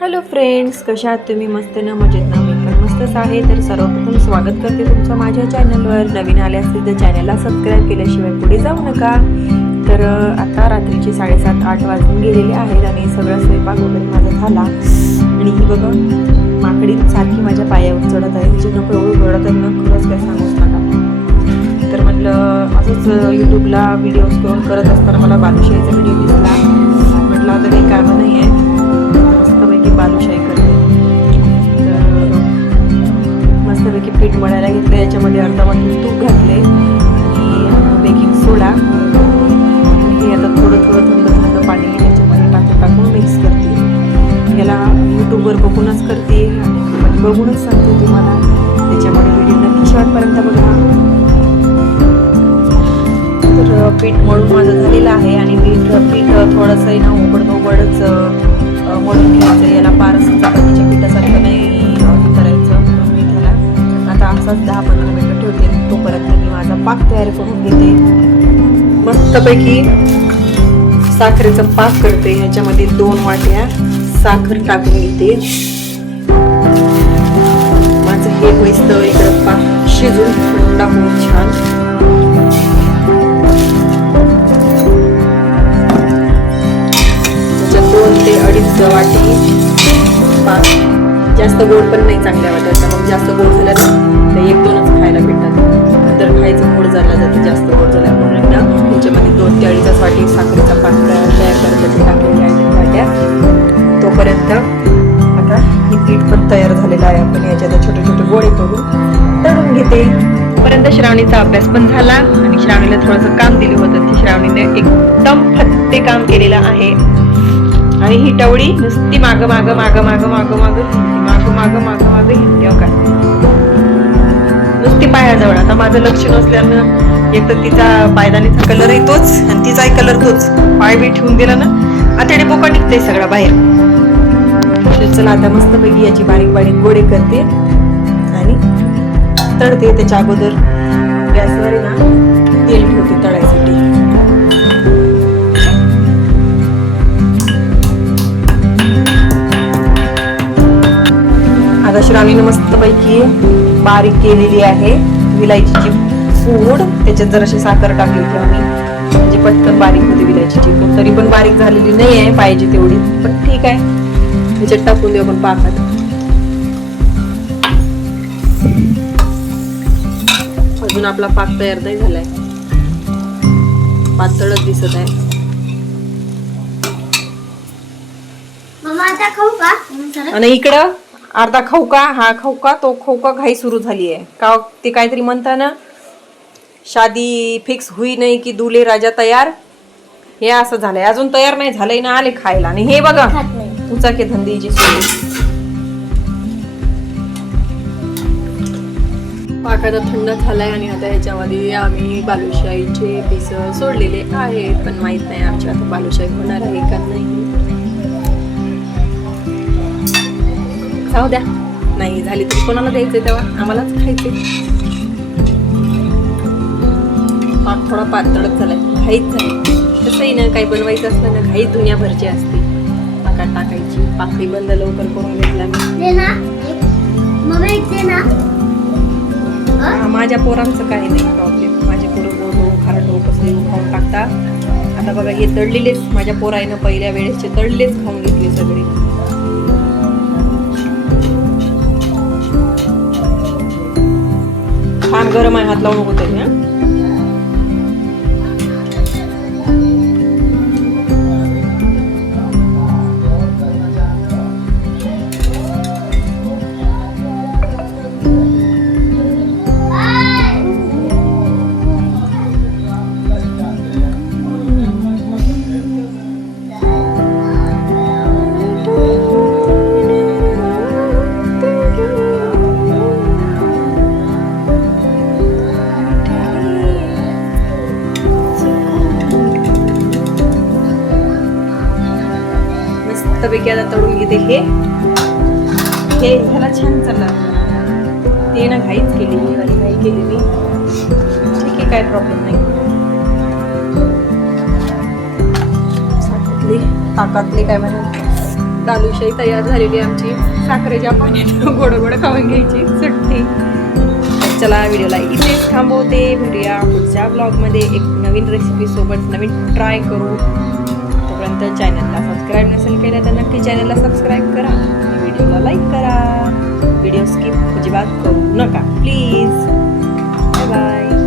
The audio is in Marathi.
हॅलो फ्रेंड्स, कशा आहात तुम्ही? मस्त ना, मजेत ना? मी पण मस्तच आहे. तर सर्वप्रथम स्वागत करते तुमचं माझ्या चॅनलवर. नवीन आले असतील तर चॅनलला सबस्क्राईब केल्याशिवाय पुढे जाऊ नका. तर आता रात्रीचे 7:30-8 वाजून गेलेले आहेत आणि सगळं स्वयंपाक वगैरे माझा झाला. आणि ही बघा माकडी सारखी माझ्या पायावर चढत आहे. हिची नको एवढं घडत आहे ना, खरंच काय सांगूच नका. तर म्हटलं असंच यूट्यूबला व्हिडिओ स्क्रोल करत असताना मला बालुशाहीचा व्हिडिओ दिसला. म्हटलं आता काही कामं नाही आहे, मस्तपैकी बालुशाही करते. तर मस्तपैकी पीठ मळायला घेतलं. याच्यामध्ये अर्धा वाटी तूप घातले आणि बेकिंग सोडा. हे आता थोडं थंड पाणी त्याच्यामध्ये टाकून मिक्स करते. याला यूट्यूबवर बघूनच करते आणि बघूनच सांगते तुम्हाला. त्याच्यामुळे व्हिडिओ नक्की शेवटपर्यंत बघा. तर पीठ मळून माझं झालेलं आहे आणि पीठ थोडंसं ना उघडच मळून घ्यायचं. याला फारसं चपातीच्या पिठासारखं नाही हे करायचं. म्हणून मी त्याला आता असाच 10-15 मिनिटं ठेवते. तोपर्यंत मी माझा पाक तयार करून घेते. मस्तपैकी साखरेचा पाक करते. ह्याच्यामध्ये 2 वाट्या साखर टाकून घेते. माझं हे होईस्तवर इकडं पाक शिजून थंड होऊन छान. त्याच्यात 2 ते 2.5 वाटी पाक. जास्त गोड पण नाही चांगल्या वाटायचा. मग जास्त गोड झालं ना तर 1-2च खायला भेटतात. नंतर खायचं गोड झाला जातं जास्त गोड झाल्या. म्हणून ना त्याच्यामध्ये 2 ते 2.5 वाटी साखरेचा पाक तयार करण्यासाठी टाकलेले आहे वाट्या. तोपर्यंत आता हे पीठ पण तयार झालेलं आहे. आपण याच्यात छोटे छोटे गोळे करून तळून घेते. तोपर्यंत श्रावणीचा अभ्यास पण झाला आणि श्रावणीला थोडंसं काम दिलं होतं. ते श्रावणीने एकदम फत्ते काम केलेलं आहे. आणि ही टवळी नुसती माग हिंडते का नुसती पायाजवळ. आता माझं लक्ष नसल्यानं एक तर तिचा पायदानीचा कलर आहे तोच आणि तिचाही कलर तोच. पाय बी ठेवून दिला ना आता बोका निघते सगळा बाहेर. तर चला आता मस्तपैकी याची बारीक बारीक गोळे करते आणि तळते. त्याच्या अगोदर गॅसवर ना तेल ठेवते तळायसाठी. आता श्रावणीने मस्तपैकी बारीक केलेली आहे विलायचीची पूड. त्याच्यात जराशी साखर टाकली होती आम्ही, म्हणजे पटकन बारीक होती विलायचीची पूड. तरी पण बारीक झालेली नाही आहे पाहिजे तेवढी, पण ठीक आहे. त्याच्यात टाकून देऊ आपण पाकात. अजून आपला पाक तयार नाही झालाय, पातळच दिसत आहे. आणि इकडं अर्धा खाऊ का, हा खाऊ का, तो खाऊ का घाई सुरू झाली आहे का. ते काहीतरी म्हणता ना, शादी फिक्स हुई नाही की दूल्हे राजा तयार. हे असं झालंय. अजून तयार नाही झालंय ना आले खायला. आणि हे बघा उचाके धंदीची पाक आता थंड झालाय आणि आता ह्याच्यामध्ये आम्ही बालुशाहीचे पीस सोडलेले आहेत. पण माहित नाही आमच्या आता बालुशाही होणार आहे का नाही. जाऊ द्या, नाही झाली तर कोणाला द्यायचंय तेव्हा आम्हालाच खायचे. पाक थोडा पातळच झालाय, घाईच झाली. तसंही ना काही बनवायचं असलं ना घाई दुनियाभरची असते. पाकात टाकायची. पाकही बंद लवकर करून घेतला मी. माझ्या पोरांचं काही नाही प्रॉब्लेम. माझे पोरं गोड खारट कसं खाऊन टाकतात. आता बघा हे तळलेलेच माझ्या पोराईनं पहिल्या वेळेसचे तळलेच खाऊन घेतले सगळे. छान गरम आहे, हात लावू नको तरी. मस्तपैकी आता तळून घेते. हे ह्याला छान चाललं. ते ना घाईच केली आणि घाई केलेली. ठीक आहे, काय प्रॉब्लेम नाही. ताकातले काय म्हणा दालूशाही तयार झालेली आहे आमची. साखरेच्या पाण्यात गोड गोड खाऊन घ्यायची सुट्टी. चला व्हिडिओला इथेच थांबवते. भेटूया पुढच्या ब्लॉगमध्ये एक नवीन रेसिपीसोबत नवीन ट्राय करू. तोपर्यंत चॅनलला सबस्क्राईब नसेल केलं तर नक्की चॅनलला सबस्क्राईब करा. व्हिडिओला लाईक करा. व्हिडिओ स्किप अजिबात करू नका प्लीज. Bye bye.